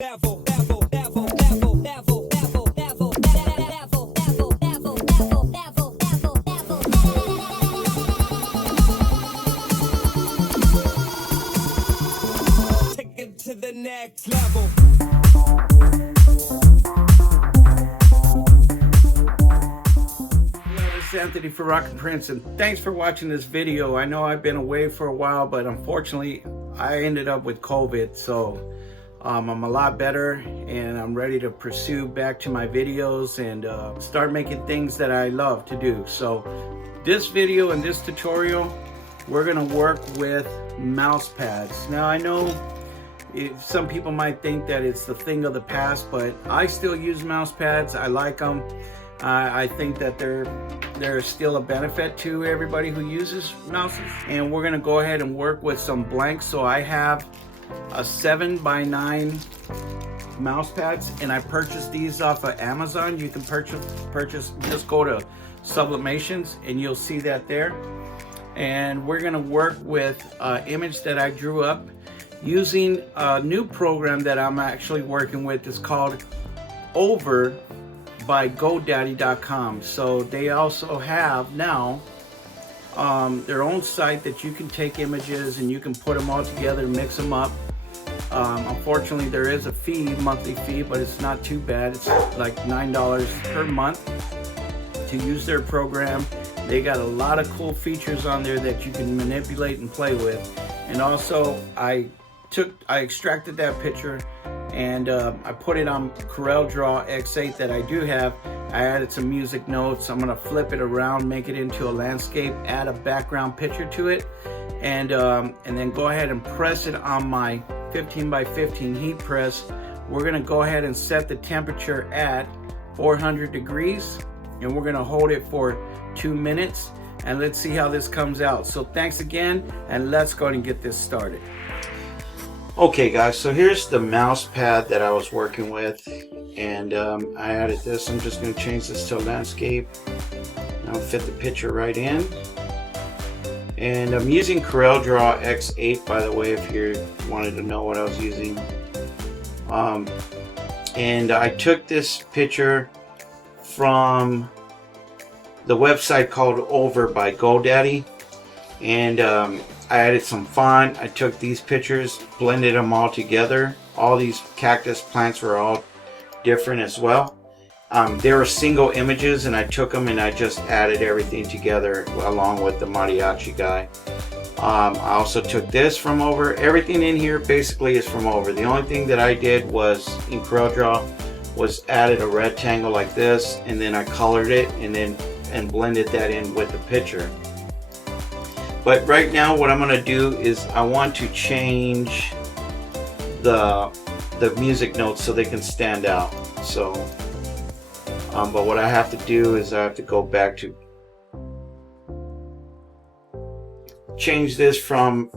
Take it to the next level. This is Anthony for Rockin' Prince, and thanks for watching this video. I know I've been away for a while, but unfortunately I ended up with COVID, so I'm a lot better and I'm ready to pursue back to my videos and start making things that I love to do. So this video and this tutorial, we're gonna work with mouse pads. Now I know some people might think that it's the thing of the past, but I still use mouse pads. I like them. I think that there's still a benefit to everybody who uses mouses. And we're gonna go ahead and work with some blanks. So I have a 7x9 mouse pads, and I purchased these off of Amazon. You can purchase, just go to Sublimations and you'll see that there. And we're gonna work with an image that I drew up using a new program that I'm actually working with. It's called Over by GoDaddy.com. So they also have now their own site that you can take images and you can put them all together, mix them up. Unfortunately, there is a fee, monthly fee, but it's not too bad. It's like $9 per month to use their program. They got a lot of cool features on there that you can manipulate and play with. And also I extracted that picture and I put it on CorelDRAW X8 that I do have. I added some music notes. I'm gonna flip it around, make it into a landscape, add a background picture to it, and then go ahead and press it on my 15x15 heat press. We're gonna go ahead and set the temperature at 400 degrees, and we're gonna hold it for 2 minutes, and let's see how this comes out. So thanks again, and let's go ahead and get this started. Okay guys, so here's the mouse pad that I was working with, and I added this. I'm just going to change this to landscape. I'll fit the picture right in. And I'm using CorelDRAW X8, by the way, if you wanted to know what I was using. And I took this picture from the website called Over by GoDaddy, and I added some font. I took these pictures, blended them all together. All these cactus plants were all different as well. They were single images, and I took them and I just added everything together along with the mariachi guy. I also took this from Over. Everything in here basically is from Over. The only thing that I did was in CorelDRAW was added a rectangle like this, and then I colored it and blended that in with the picture. But right now what I'm going to do is I want to change the music notes so they can stand out. So but what I have to do is I have to go back to change this from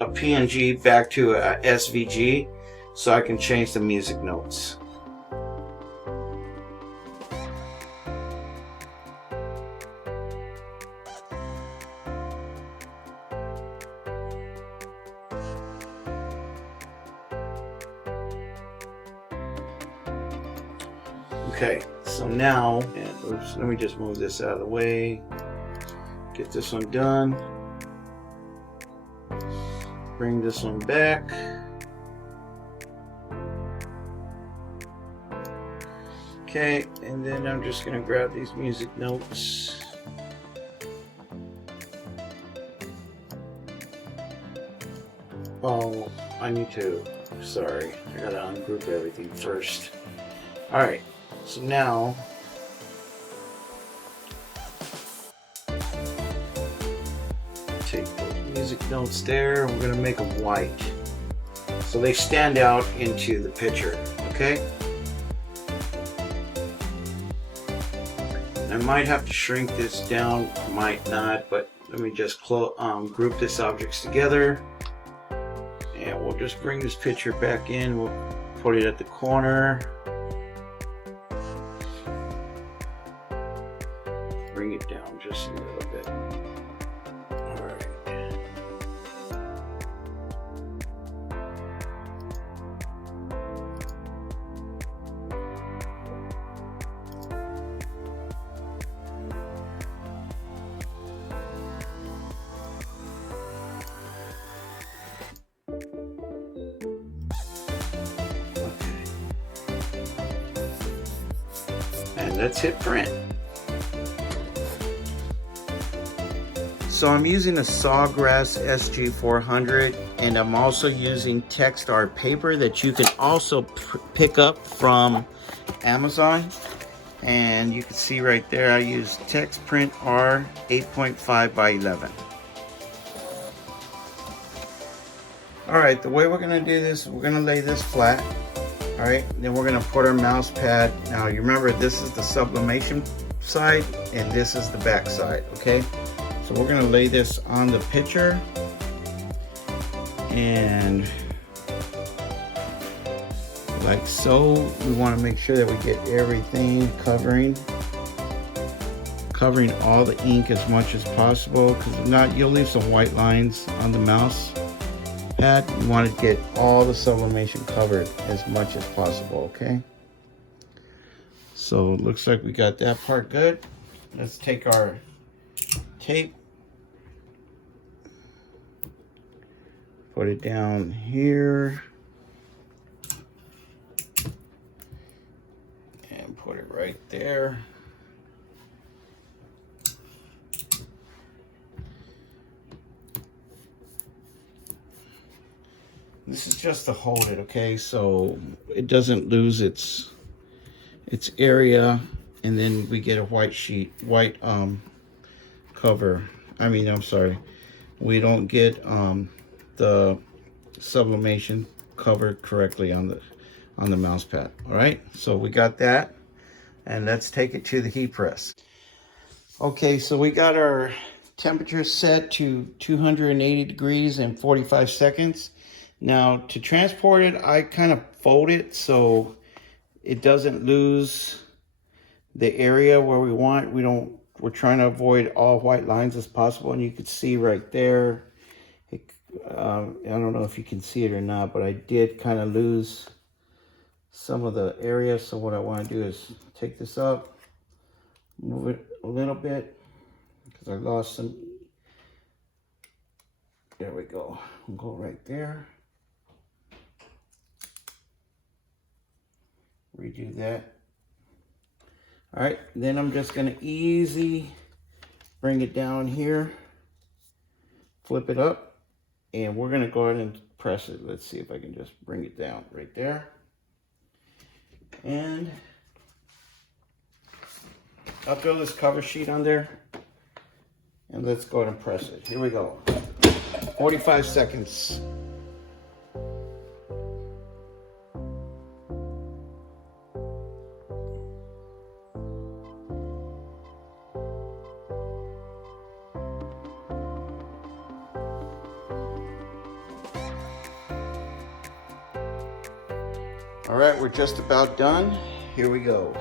a PNG back to a SVG so I can change the music notes. Okay, so now, oops, let me just move this out of the way, get this one done, bring this one back, okay, and then I'm just going to grab these music notes. Oh, I need to, sorry, I gotta ungroup everything first. Alright. So now, take those music notes there, and we're going to make them white so they stand out into the picture, okay? I might have to shrink this down, might not, but let me just group these objects together, and we'll just bring this picture back in. We'll put it at the corner. Bring it down just a little bit. Alright. And let's hit print. So I'm using a Sawgrass SG400, and I'm also using text art paper that you can also pick up from Amazon. And you can see right there, I use text print R 8.5 by 11. All right, the way we're gonna do this, we're gonna lay this flat. All right, then we're gonna put our mouse pad. Now you remember, this is the sublimation side and this is the back side, okay? So we're gonna lay this on the picture, and like so. We wanna make sure that we get everything covering all the ink as much as possible, because if not, you'll leave some white lines on the mouse pad. You want to get all the sublimation covered as much as possible, okay? So it looks like we got that part good. Let's take our tape, put it down here, and put it right there. This is just to hold it, okay, so it doesn't lose its area, and then we get a white cover. I'm sorry, we don't get the sublimation covered correctly on the mouse pad. All right, so we got that, and let's take it to the heat press. Okay, so we got our temperature set to 280 degrees in 45 seconds. Now, to transport it, I kind of fold it so it doesn't lose the area where we want. We're trying to avoid all white lines as possible, and you can see right there, I don't know if you can see it or not, but I did kind of lose some of the area. So what I want to do is take this up, move it a little bit, because I lost some. There we go. We'll go right there. Redo that. All right, then I'm just gonna easy bring it down here, flip it up, and we're gonna go ahead and press it. Let's see if I can just bring it down right there. And I'll throw this cover sheet on there, and let's go ahead and press it. Here we go. 45 seconds. All right, we're just about done. Here we go.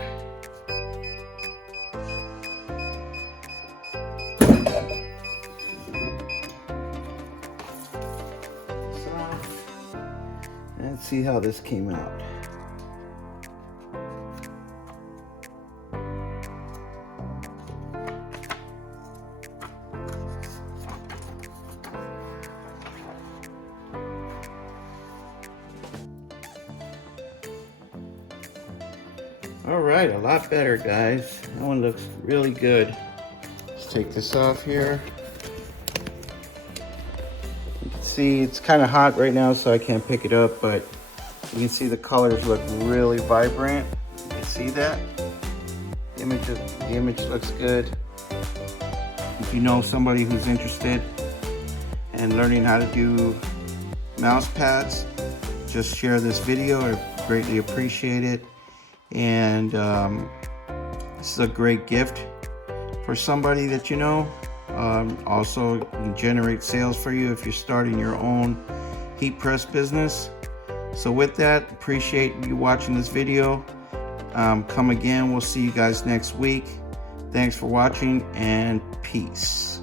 Let's see how this came out. All right, a lot better, guys. That one looks really good. Let's take this off here. You can see it's kind of hot right now, so I can't pick it up, but you can see the colors look really vibrant. You can see that. The image looks good. If you know somebody who's interested in learning how to do mouse pads, just share this video. I greatly appreciate it. And this is a great gift for somebody that you know. Also can generate sales for you if you're starting your own heat press business. So with that, appreciate you watching this video. Come again. We'll see you guys next week. Thanks for watching, and peace.